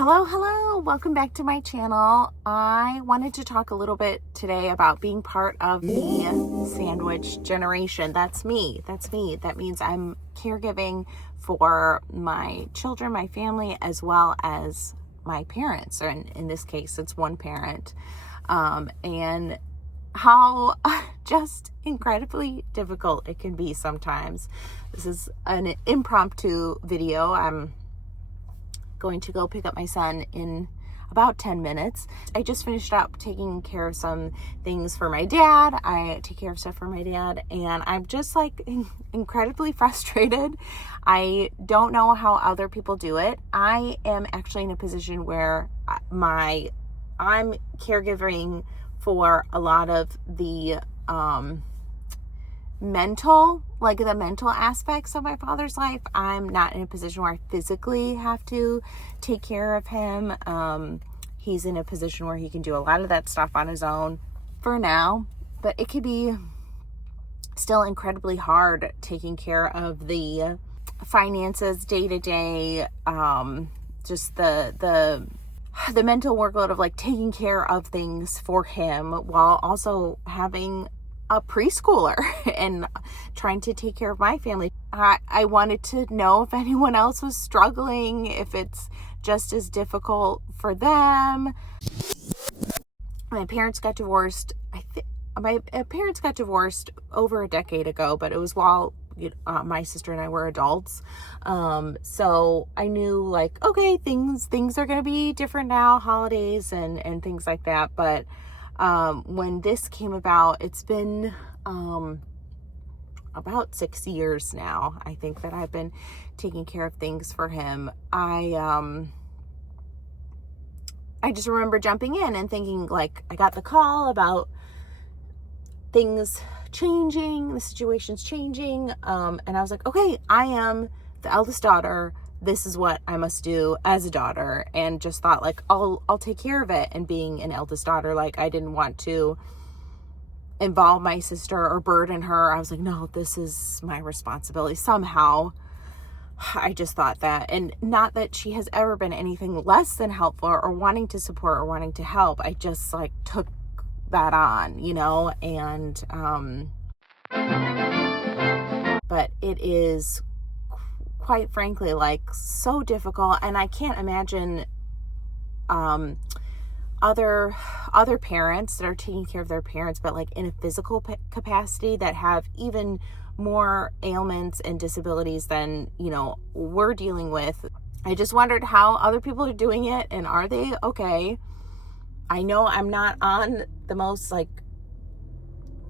Hello, welcome back to my channel. I wanted to talk a little bit today about being part of the sandwich generation. That's me. That means I'm caregiving for my children, my family, as well as my parents, or in this case, it's one parent. And how just incredibly difficult it can be sometimes. This is an impromptu video. I'm going to go pick up my son in about 10 minutes. I just finished up taking care of some things for my dad. I take care of stuff for my dad, and I'm just like incredibly frustrated. I don't know how other people do it. I am actually in a position where I'm caregiving for a lot of the mental aspects of my father's life. I'm not in a position where I physically have to take care of him. He's in a position where he can do a lot of that stuff on his own for now, but it could be still incredibly hard taking care of the finances day to day, just the mental workload of like taking care of things for him while also having a preschooler and trying to take care of my family. I wanted to know if anyone else was struggling, if it's just as difficult for them. My parents got divorced. My parents got divorced over a decade ago, but it was while my sister and I were adults. So I knew like, okay, things are going to be different now, holidays and things like that. But when this came about, it's been about 6 years now, I think, that I've been taking care of things for him. I just remember jumping in and thinking, like, I got the call about things changing, the situation's changing, and I was like, okay, I am the eldest daughter. This is what I must do as a daughter, and just thought like, I'll take care of it. And being an eldest daughter, like, I didn't want to involve my sister or burden her. I was like, no, this is my responsibility. Somehow I just thought that, and not that she has ever been anything less than helpful or wanting to support or wanting to help. I just like took that on, and but it is quite frankly like so difficult, and I can't imagine other parents that are taking care of their parents, but like in a physical capacity, that have even more ailments and disabilities than we're dealing with. I just wondered how other people are doing it, and are they okay? I know I'm not on the most like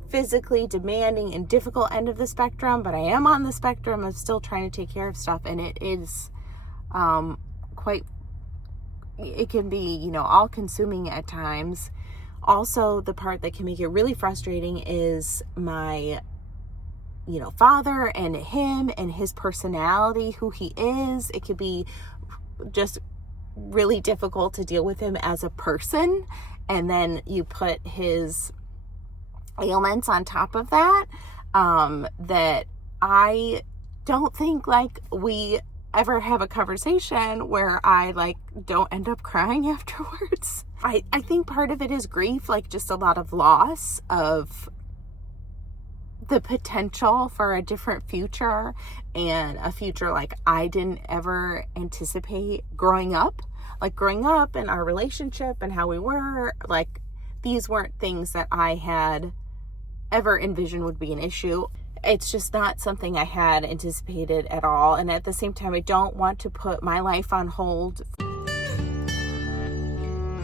physically demanding and difficult end of the spectrum, but I am on the spectrum of still trying to take care of stuff, and it is it can be all consuming at times. Also, the part that can make it really frustrating is my father and him and his personality, who he is. It could be just really difficult to deal with him as a person, and then you put his ailments on top of that, that I don't think like we ever have a conversation where I like don't end up crying afterwards. I think part of it is grief, like just a lot of loss of the potential for a different future, and a future like I didn't ever anticipate growing up in our relationship and how we were. Like, these weren't things that I had ever envisioned would be an issue. It's just not something I had anticipated at all. And at the same time, I don't want to put my life on hold.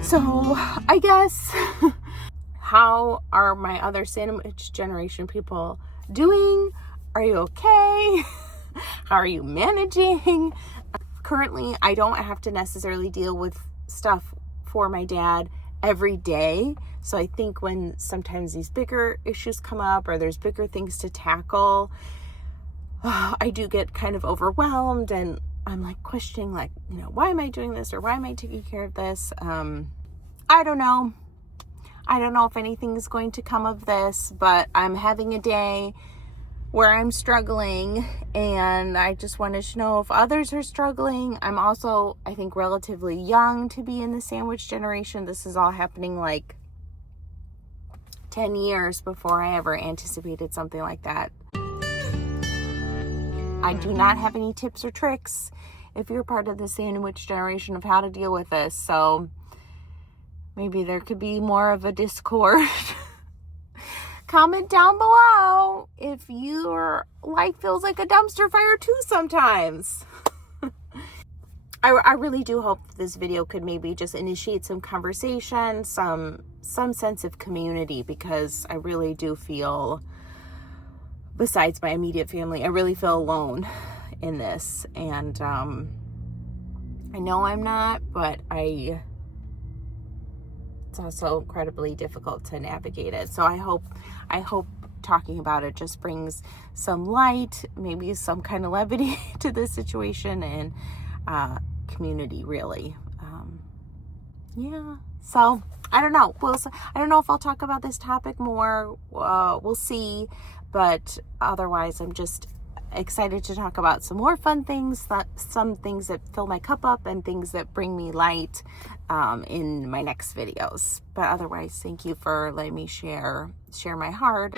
So I guess, how are my other sandwich generation people doing? Are you okay? How are you managing? Currently, I don't have to necessarily deal with stuff for my dad every day. So I think when sometimes these bigger issues come up, or there's bigger things to tackle, I do get kind of overwhelmed, and I'm like questioning, like, why am I doing this, or why am I taking care of this? I don't know. I don't know if anything is going to come of this, but I'm having a day where I'm struggling, and I just wanted to know if others are struggling. I'm also, I think, relatively young to be in the sandwich generation. This is all happening like 10 years before I ever anticipated something like that. I do not have any tips or tricks if you're part of the sandwich generation of how to deal with this. So maybe there could be more of a discord. Comment down below if your life feels like a dumpster fire too sometimes. I really do hope this video could maybe just initiate some conversation, some sense of community, because I really do feel, besides my immediate family, I really feel alone in this. And I know I'm not, but it's also incredibly difficult to navigate it. So I hope talking about it just brings some light, maybe some kind of levity to this situation, and community, really. Yeah. So I don't know. I don't know if I'll talk about this topic more. We'll see. But otherwise, I'm just excited to talk about some more fun things, some things that fill my cup up and things that bring me light in my next videos. But otherwise, thank you for letting me share my heart.